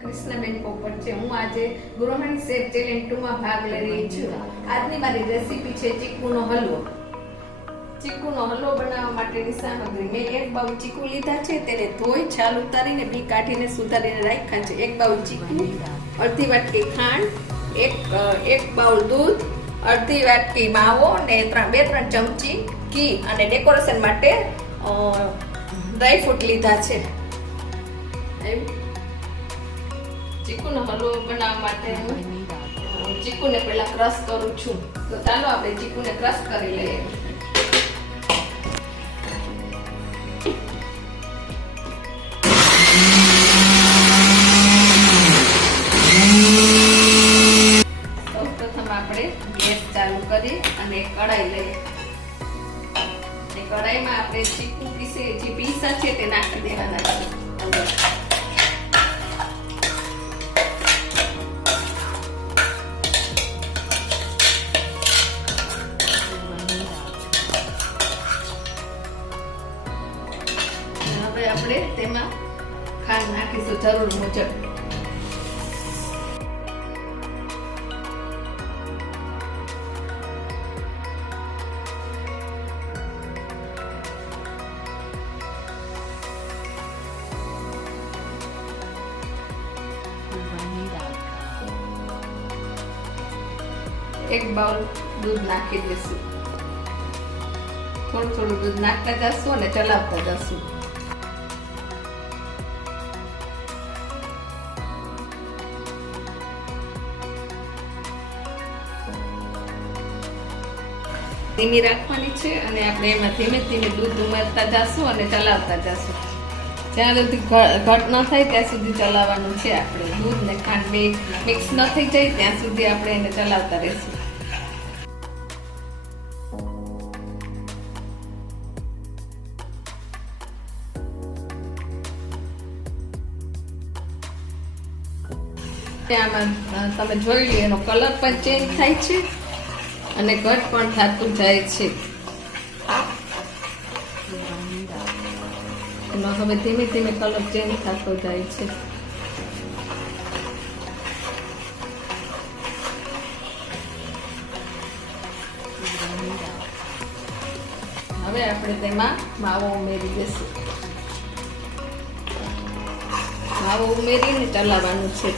કૃષ્ણબેન પોપટ છે। હું આજે ગૃહિણી શેફ ચેલેન્જ 2 માં ભાગ લઈ રહી છું। આજની મારી રેસીપી છે ચીકુનો હલવો। ચીકુનો હલવો બનાવવા માટેની સામગ્રી મેં 1 બાઉલ ચીકુ લીધા છે, તેને ધોઈ છાલ ઉતારીને બી કાઢીને સુધારીને રાખ્યા છે। 1 બાઉલ ચીકુ, અડધી વાટકી ખાંડ, એક બાઉલ દૂધ, અડધી વાટકી માવો ને 2-3 ચમચી ઘી અને ડેકોરેશન માટે ડ્રાય ફ્રૂટ લીધા છે। ચીકુનો હલવો બનાવવા માટે હું ચીકુને પહેલા ક્રશ કરું છું। તો ચાલો આપણે ચીકુને ક્રશ કરી લઈએ। સૌપ્રથમ આપણે ગેસ ચાલુ કરી અને કઢાઈ લઈએ। કઢાઈમાં આપણે ચીકુ પીસા છે તે નાખી દેવાના છે। હવે આપણે તેમાં ખાંડ નાખીશું જરૂર મુજબ। एक बाउल दूध नाखी देसुं। थोड़ું થોડું दूध નાખતા જશું અને ચલાવતા જશું। ધીમી રાખવાની છે અને આપણે એમાં ધીમે ધીમે દૂધ ઉમેરતા જશું અને ચલાવતા જશું। જ્યાં સુધી ઘટ ન થાય ત્યાં સુધી ચલાવવાનું છે। આપણે દૂધ ને ખાંડ બે મિક્સ ન થઈ જાય ત્યાં સુધી આપણે એને ચલાવતા રહીશું। આમાં તમે જોઈ લો એનો કલર પણ ચેન્જ થાય છે અને ઘટ પણ થતું જાય છે। એનો હવે ધીમે ધીમે કલર ચેન્જ થતો જાય છે। હવે આપણે તેમાં માવો ઉમેરી દઈશું। માવો ઉમેરીને ચલાવવાનું છે।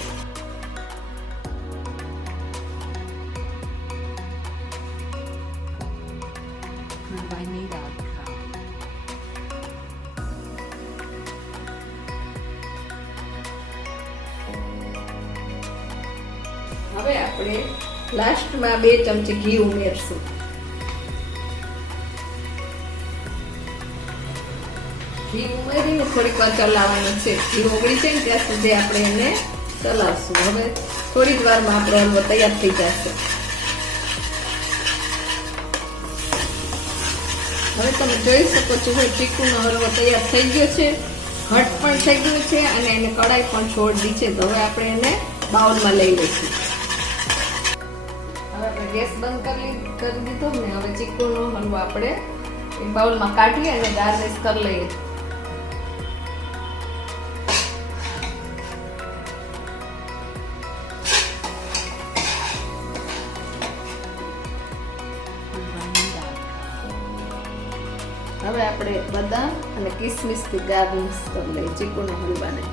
હવે આપણે લાસ્ટમાં 2 ચમચી ઘી ઉમેરશું। ઘી ઉમેરીને થોડીક વાર ચલાવવાનું છે। ઘી ઓગળી જાય ને ત્યાં સુધી આપણે એને ચલાવશું। હવે થોડી જ વારમાં આપણો હલવો તૈયાર થઈ જશે। હવે તમે જોઈ શકો છો કે ચીકુનો હલવો તૈયાર થઈ ગયો છે, ઘટ પણ થઈ ગયું છે અને એને કઢાઈ પણ છોડી છે। તો હવે આપણે એને બાઉલમાં લઈ લઈશું। હવે આપણે ગેસ બંધ કરી દીધો ને હવે ચીકુનો હલવો આપણે એક બાઉલમાં કાઢી અને ગાર્નિશ કરી લઈએ। હવે આપણે બદામ અને કિસમિસથી ગાર્નિશ કરી લઈએ ચીકુના હલવાને।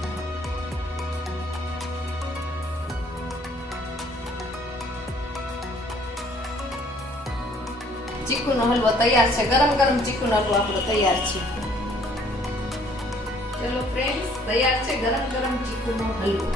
ચીકુનો હલવો તૈયાર છે। ગરમ ગરમ ચીકુનો હલવો આપણો તૈયાર છે। ચલો ફ્રેન્ડ્સ, તૈયાર છે ગરમ ગરમ ચીકુનો હલવો।